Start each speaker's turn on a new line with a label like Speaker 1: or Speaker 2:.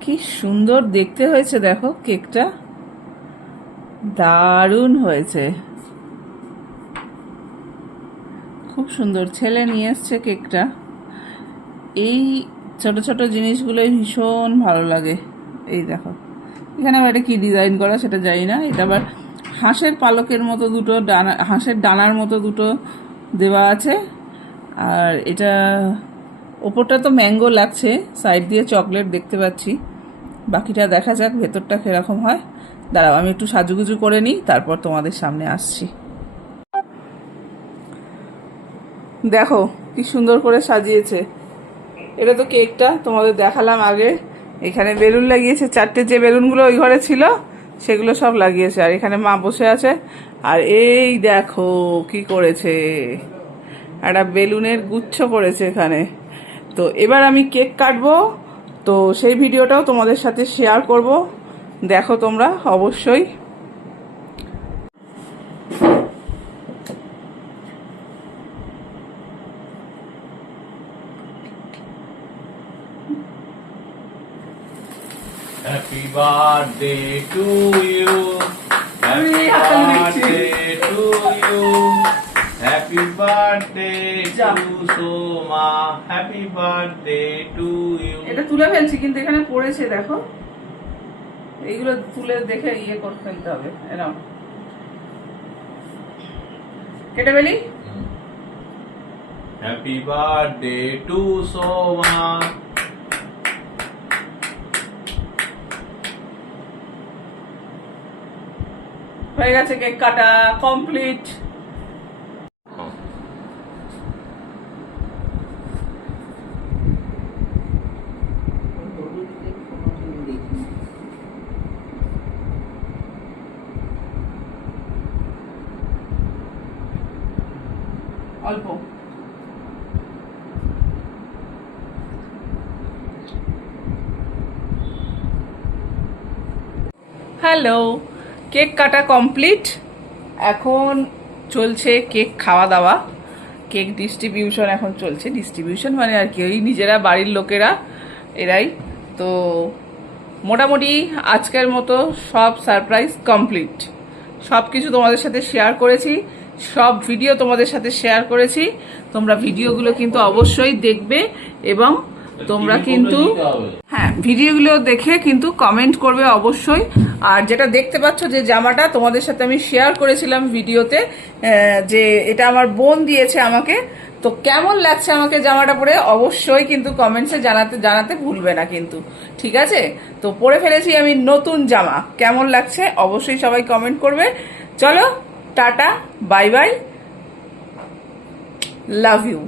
Speaker 1: কি সুন্দর দেখতে হয়েছে, দেখো কেকটা। দারুণ হয়েছে। খুব সুন্দর, ছেলে নিয়ে এসছে কেকটা। এই ছোট ছোট জিনিসগুলোই ভীষণ ভালো লাগে। এই দেখো। এখানে আবার এটা কি ডিজাইন করা সেটা জানি না। এটা আবার হাঁসের পালকের মতো দুটো ডানা, হাঁসের ডানার মতো দুটো দেওয়া আছে। আর এটা ওপরটা তো ম্যাঙ্গো লাগছে, সাইড দিয়ে চকলেট দেখতে পাচ্ছি। বাকিটা দেখা যাক, ভেতরটা কীরকম হয়। দাঁড়াও, আমি একটু সাজুগুজু করে নিই, তারপর তোমাদের সামনে আসছি। দেখো, কি সুন্দর করে সাজিয়েছে। এটা তো কেকটা, তোমাদের দেখালাম আগে। এখানে বেলুন লাগিয়েছে, চারটে যে বেলুনগুলো ওই ঘরে ছিল, সেগুলো সব লাগিয়েছে। আর এখানে মা বসে আছে। আর এই দেখো, কি করেছে। একটা বেলুনের গুচ্ছ করেছে এখানে। তো এবার আমি কেক কাটবো। তো সেই ভিডিওটাও তোমাদের সাথে শেয়ার করব। দেখো তোমরা অবশ্যই।
Speaker 2: Happy birthday to Soma. Happy birthday to you.
Speaker 1: এটা তুলে ফেলছি কিন্তু এখানে পড়েছে দেখো এইগুলো তুলে দেখে ইয়ে করে ফেলতে হবে এরকম কেটে ফেলি
Speaker 2: Happy birthday to Soma.
Speaker 1: হয়ে গেছে কেক কাটা কমপ্লিট অল্প। হ্যালো কেক কাটা কমপ্লিট এখন চলছে কেক খাওয়া দাওয়া কেক ডিস্ট্রিবিউশন এখন চলছে। ডিস্ট্রিবিউশন মানে আর কি, ওই নিজেরা, বাড়ির লোকেরা, এরাই। তো মোটামুটি আজকের মতো সব সারপ্রাইজ কমপ্লিট সব কিছু তোমাদের সাথে শেয়ার করেছি। সব ভিডিও তোমাদের সাথে শেয়ার করেছি। তোমরা ভিডিওগুলো কিন্তু অবশ্যই দেখবে এবং তোমরা কিন্তু হ্যাঁ ভিডিওগুলো দেখে কিন্তু কমেন্ট করবে অবশ্যই। আর যেটা দেখতে পাচ্ছ যে জামাটা তোমাদের সাথে আমি শেয়ার করেছিলাম ভিডিওতে যে এটা আমার বোন দিয়েছে আমাকে। তো কেমন লাগছে আমাকে জামাটা পরে? অবশ্যই কিন্তু কমেন্টসে জানাতে জানাতে ভুলবে না কিন্তু। ঠিক আছে? তো পরে ফেলেছি আমি নতুন জামা। কেমন লাগছে? অবশ্যই সবাই কমেন্ট করবে। চলো tata bye bye love you.